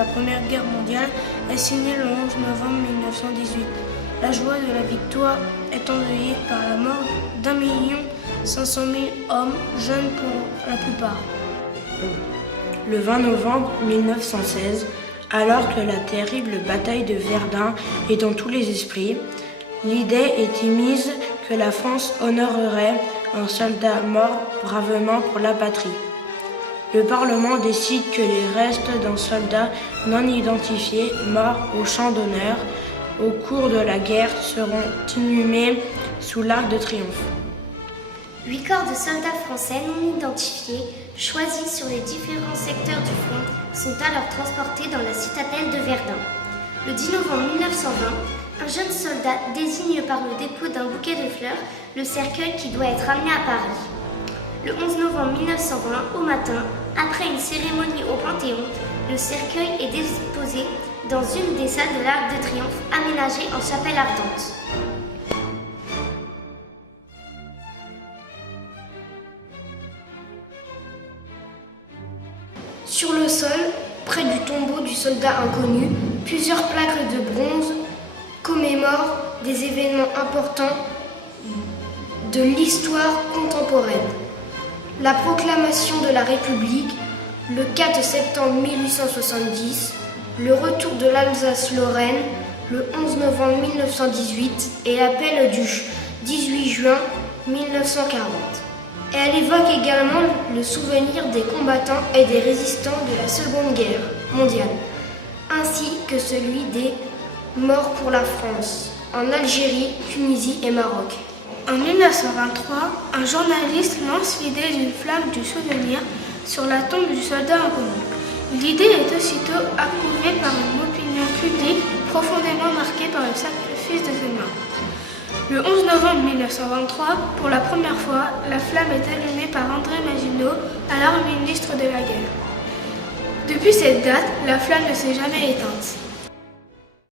la Première Guerre mondiale est signé le 11 novembre 1918. La joie de la victoire est endeuillée par la mort d'1,5 million hommes, jeunes pour la plupart. Le 20 novembre 1916, alors que la terrible bataille de Verdun est dans tous les esprits, l'idée est émise que la France honorerait un soldat mort bravement pour la patrie. Le Parlement décide que les restes d'un soldat non identifié mort au champ d'honneur au cours de la guerre seront inhumés sous l'Arc de Triomphe. 8 corps de soldats français non identifiés, choisis sur les différents secteurs du front, sont alors transportés dans la citadelle de Verdun. Le 10 novembre 1920, un jeune soldat désigne par le dépôt d'un bouquet de fleurs le cercueil qui doit être amené à Paris. Le 11 novembre 1920, au matin, après une cérémonie au Panthéon, le cercueil est déposé dans une des salles de l'Arc de Triomphe aménagée en chapelle ardente. Sur le sol, près du tombeau du soldat inconnu, plusieurs plaques de bronze commémorent des événements importants de l'histoire contemporaine. La proclamation de la République, le 4 septembre 1870, le retour de l'Alsace-Lorraine, le 11 novembre 1918 et l'appel du 18 juin 1940. Et elle évoque également le souvenir des combattants et des résistants de la Seconde Guerre mondiale, ainsi que celui des morts pour la France, en Algérie, Tunisie et Maroc. En 1923, un journaliste lance l'idée d'une flamme du souvenir sur la tombe du soldat inconnu. L'idée est aussitôt approuvée par une opinion publique profondément marquée par le sacrifice de ses morts. Le 11 novembre 1923, pour la première fois, la flamme est allumée par André Maginot, alors ministre de la Guerre. Depuis cette date, la flamme ne s'est jamais éteinte.